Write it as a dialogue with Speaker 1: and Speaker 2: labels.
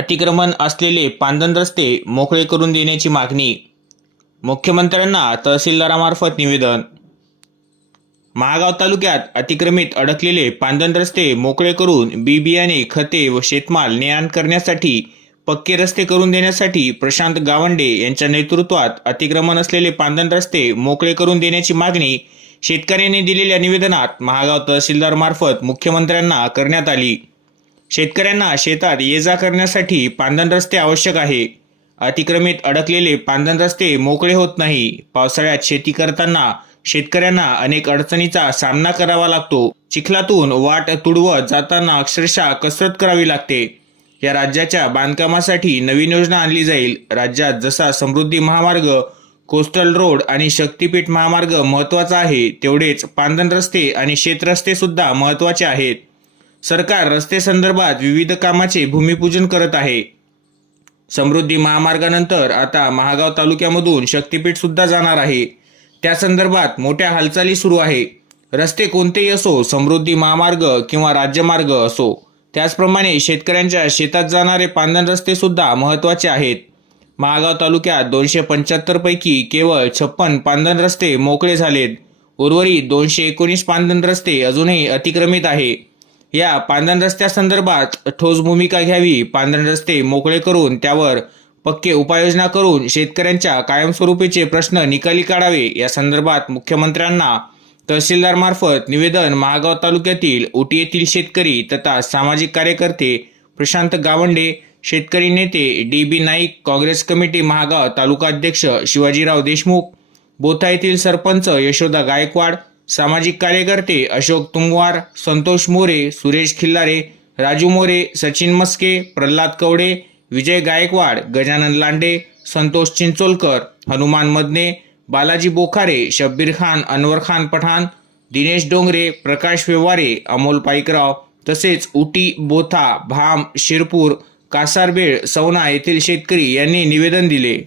Speaker 1: अतिक्रमण असलेले पांदन रस्ते मोकळे करून देण्याची मागणी. मुख्यमंत्र्यांना तहसीलदारामार्फत निवेदन. महागाव तालुक्यात अतिक्रमित अडकलेले पांदन रस्ते मोकळे करून बी बियाणे खते व शेतमाल ने आण करण्यासाठी पक्के रस्ते करून देण्यासाठी प्रशांत गावंडे यांच्या नेतृत्वात अतिक्रमण असलेले पांदन रस्ते मोकळे करून देण्याची मागणी शेतकऱ्यांनी दिलेल्या निवेदनात महागाव तहसीलदारमार्फत मुख्यमंत्र्यांना करण्यात आली. शेतकऱ्यांना शेतात ये जा करण्यासाठी पांदन रस्ते आवश्यक आहे. अतिक्रमित अडकलेले पांदन रस्ते मोकळे होत नाही. पावसाळ्यात शेती करताना शेतकऱ्यांना अनेक अडचणीचा सामना करावा लागतो. चिखलातून वाट तुडवत जाताना अक्षरशः कसरत करावी लागते. या राज्याच्या बांधकामासाठी नवीन योजना आणली जाईल. राज्यात जसा समृद्धी महामार्ग कोस्टल रोड आणि शक्तीपीठ महामार्ग महत्त्वाचा आहे तेवढेच पांदन रस्ते आणि शेतरस्ते सुद्धा महत्त्वाचे आहेत. सरकार रस्ते संदर्भात विविध कामाचे भूमिपूजन करत आहे. समृद्धी महामार्गानंतर आता महागाव तालुक्यामधून शक्तीपीठ सुद्धा जाणार आहे. त्या संदर्भात मोठ्या हालचाली सुरू आहे. रस्ते कोणतेही असो समृद्धी महामार्ग किंवा राज्यमार्ग असो त्याचप्रमाणे शेतकऱ्यांच्या शेतात जाणारे पांदन रस्ते सुद्धा महत्त्वाचे आहेत. महागाव तालुक्यात दोनशे पंच्याहत्तर पैकी केवळ छप्पन पांदन रस्ते मोकळे झालेत. उर्वरित दोनशे एकोणीस पांदन रस्ते अजूनही अतिक्रमित आहे. या पांदन रस्त्यासंदर्भात ठोस भूमिका घ्यावी पांदन रस्ते मोकळे करून त्यावर पक्के उपाययोजना करून शेतकऱ्यांच्या कायमस्वरूपीचे प्रश्न निकाली काढावे. या संदर्भात मुख्यमंत्र्यांना तहसीलदार मार्फत निवेदन महागाव तालुक्यातील उटी येथील शेतकरी तथा सामाजिक कार्यकर्ते प्रशांत गावंडे शेतकरी नेते D B Naik Congress committee Mahagaon taluka अध्यक्ष शिवाजीराव देशमुख बोथा येथील सरपंच यशोदा गायकवाड सामाजिक कार्यकर्ते अशोक तुंगवार संतोष मोरे सुरेश खिल्लारे राजू मोरे सचिन मस्के प्रल्हाद कवडे विजय गायकवाड गजानन लांडे संतोष चिंचोलकर हनुमान मदने बालाजी बोखारे शब्बीर खान अनवर खान पठाण दिनेश डोंगरे प्रकाश व्यवहारे अमोल पाईकराव तसेच उटी बोथा भाम शिरपूर कासारबेळ सवना येथील शेतकरी यांनी निवेदन दिले.